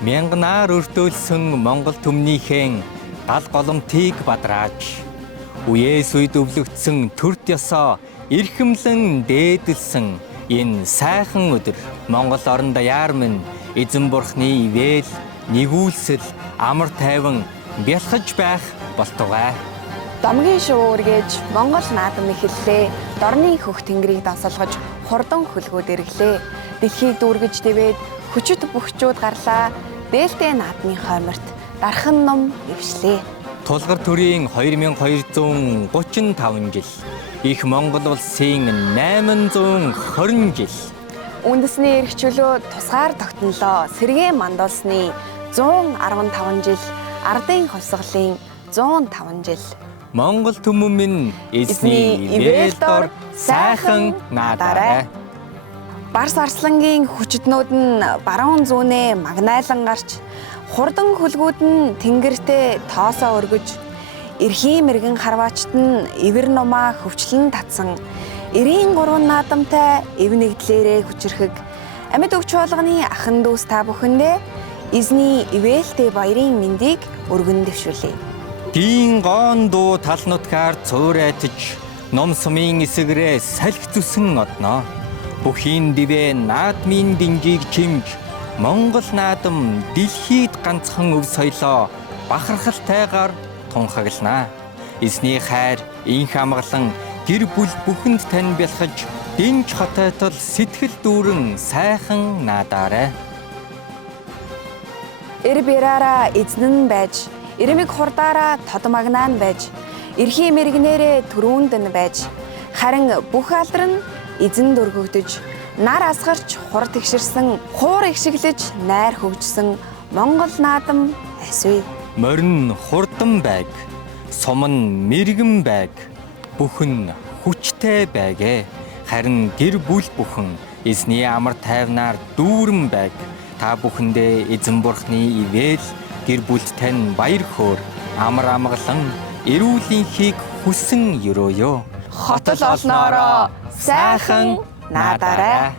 Мянганаар өртөөлсөн Монгол түмнийхэн гал голомтыг бадрааж, үеэс үед өвлөгдсөн төрд ёсоо эрхэмлэн дээдэлсэн энэ сайхан өдөр Монгол орон даяар минь эзэн бурхны ивэл, нэгүүлсэл, амар тайван бялхаж байх болтугай. Домгийн шуур гэж Монгол наадам эхэллээ. Дорны хөх тэнгэрийг дансалгаж хурдан хөлгүүд ирэглээ. Дэлхийг дүүргэж дэвээд хүчит бөхчүүд гарлаа. Дээлтэй наадмын хойморт дархан ном ившлээ. Тулгар төрийн 2235 жил. Их Монгол улсын 820 жил. Үндэсний эрх чөлөө тусгаар тогтнолоо. Сэргээ мандуулсны 115 жил. Ардын хувьсгалын 105 жил. Монгол түмэн минь эзний ивэл дор сайхан наадаарай. Барс арслангийн хүчтнүүд нь баруун зүүнээ магнайлан гарч, хурдан хөлгүүд нь тэнгэртээ тоосоо өргөж, эрхийн мэргэн харваачт нь ивэр нумаа хөвчлэн татсан, 93 наадамтай эв нэгдлээрээ хүчрхэг, амьд өвч болгоны ахан дүүс та бүхэндээ эзний ивэлтэй баярын мэндийг өргөн дэвшүүлье. Дийн гоон дуу тал нутгаар цуурайтаж, ном сумын эсгэрээ салхи зүсэн одноо. Бүхийн дивэ наадмын динжийг чимж, Монгол наадам дэлхийд ганцхан өв соёлоо бахархалтайгаар тунхаглана. Эзний хайр, инх амгалан, гэр бүл бүхэнд тань бялхаж, динж хотойтол сэтгэл дүүрэн сайхан наадаарай. Эр бэраараа эзнэн байж, ирмэг хурдаараа тодмагнаан байж, эрхийн мэргнээрээ түрүүнд нь байж, харин бүх алдар нь эзэн дөргөгдөж, нар асгарч хур тэгширсэн, хуур игшиглэж найр хөгжсөн Монгол наадам асуй. Морин хурдан байг, сум нь мэргэн байг, бүхэн хүчтэй байгэ. Харин гэр бүл бүхэн эзний амар тайвнаар дүүрэн байг. Та бүхэндээ эзэн бурхны ивэл, гэр бүлд тань баяр хөөр, амар амгалан эрүүлийнхийг хүсэн өрөөё. Хотол олноороо сайхан наадаарай.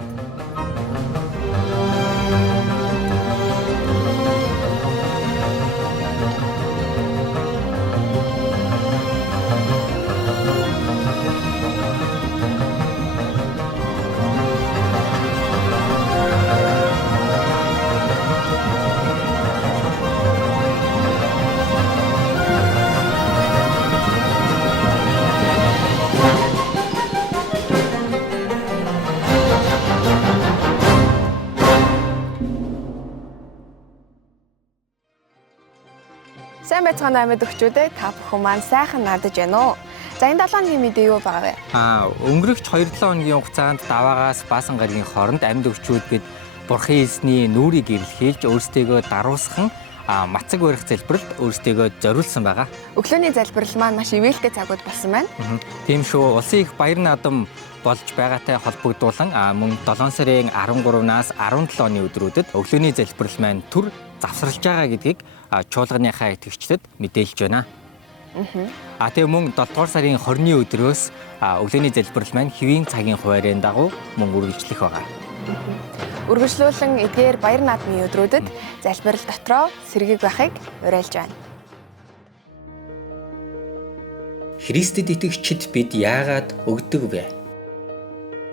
Сайн байцгаана амьд өгчүүдээ, та бүхэн маань сайхан наадаж байна уу? За энэ 7 өдрийн мэдээ юу байгаа вэ? Өнгөрөх 2-7 хоногийн хугацаанд даваагаас баасан гаригийн хооронд амьд өгчүүд бид бурхан эзний нүрийг эвлэхийлж өөрсдийгөө даруусхан мацаг барих залбиралд өөрсдийгөө зориулсан байгаа. Өглөөний залбирал маань маш ивэлтэй цагууд болсон байна. Тийм шүү. Улсын их баяр наадам болж байгаатай холбогдуулан мөн 7 сарын 13-наас 17 оны өдрүүдэд өглөөний залбирал маань түр завсарлаж байгаа гэдгийг чуулганыхаа итгэгчдэд мэдээлж байна. Тэгээ мөн 7 дугаар сарын 20-ны өдрөөс өглөөний залбирал маань хэвийн цагийн хуваарийн дагуу мөн үргэлжлэх байгаа. Үргэлжлүүлэн эдгээр баяр наадмын өдрүүдэд залбирал дотроо сэргийг байхыг уриалж байна. Христэд итгэгчид бид яагаад өгдөг вэ?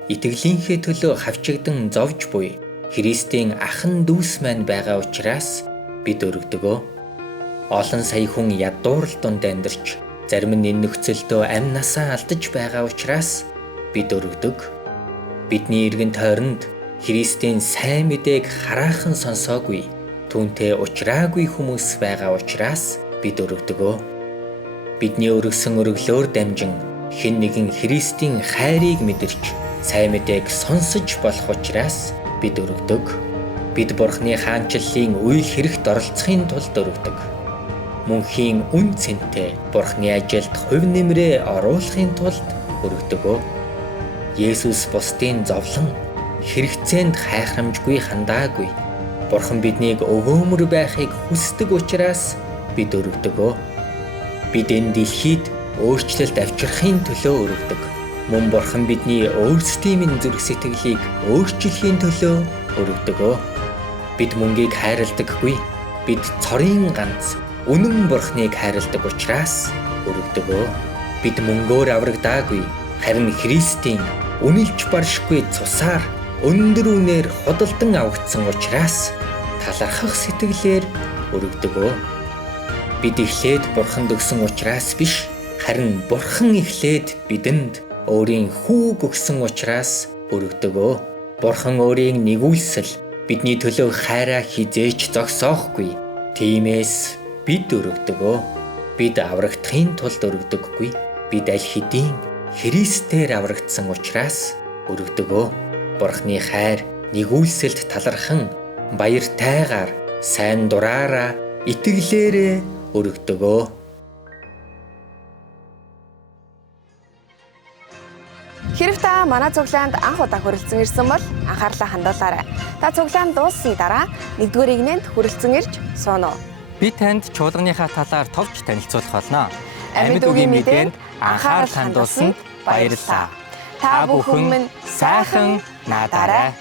Итгэлийнхээ төлөө хавчигдан зовж буй Христийн ахан дүүс маань байгаа учраас бид өргөдөгөө. Олон сая хүн ядуурл дунд амьдарч, зарим нь энэ нөхцөлдөө амь насаа алдаж байгаа учраас бид өргөдөг. Бидний эргэн тойронд Христийн сайн мэдээг хараахан сонсоогүй, түүнтэй уулзраагүй хүмүүс байгаа учраас бид өргөдөгөө. Бидний өргөсөн өргөлөөр дамжин хэн нэгэн Христийн хайрыг мэдэрч, сайн мэдээг сонсож болох учраас бид өргөдөг. Бид бурхны хаанчлалын үйл хэрэгт оролцохын тулд өргөдөг. Мөнхийн үн цэнтэй бурхны ажилд хувь нэмрээ оруулахын тулд өргөдөгөө. Есүс бусдын зовлон, хэрэгцээнд хайхрамжгүй хандаагүй. Бурхан биднийг өгөөмөр байхыг хүсдэг учраас бид өргөдөгөө. Бид энэ дэлхийд өөрчлөлт авчрахын төлөө өргөдөг. Мөн бурхан бидний өөрсдийн зүрх сэтгэлийг өөрчлөхийн төлөө өргөдөгөө. Бид мөнгийг хайрладаггүй. Бид цорын ганц үнэн бурхныг хайрладаг учраас өргөдөгөө. Бид мөнгөөр аврагдаагүй. Харин Христийн үнэлж баршгүй цусаар өндөр үнээр худалдан авагдсан учраас талархах сэтгэлээр өргөдөгөө. Бид эхлээд бурханд өгсөн учраас биш, харин бурхан эхлээд бидэнд өөрийн хүүг өгсөн учраас өргөдөгөө. Бурхан өөрийн нэгүүлсэл бидний төлөө хайраа хизээч зогсоохгүй. Тиймээс бид өргөдөгөө. Бид аврагдахын тулд өргөдөггүй. Бид аль хэдийн Христээр аврагдсан учраас өргөдөгөө. Бурханы хайр нэгүүлсэлд талархан баяртайгаар сайн дураараа итгэлээрээ өргөдөгөө. Хэрв та манай цуглаанд анх удаа хүрэлцэн ирсэн бол анхаарлаа хандуулаарай. Та цуглаанд дууссаны дараа 1-р игнэнд хүрэлцэн ирж сууно. Би танд чуулганыхаа талаар товч танилцуулах болно. Амьд үгийн мэдээнд анхаарал хандуулсанд баярлалаа. Та бүхэн минь сайхан наадаарай.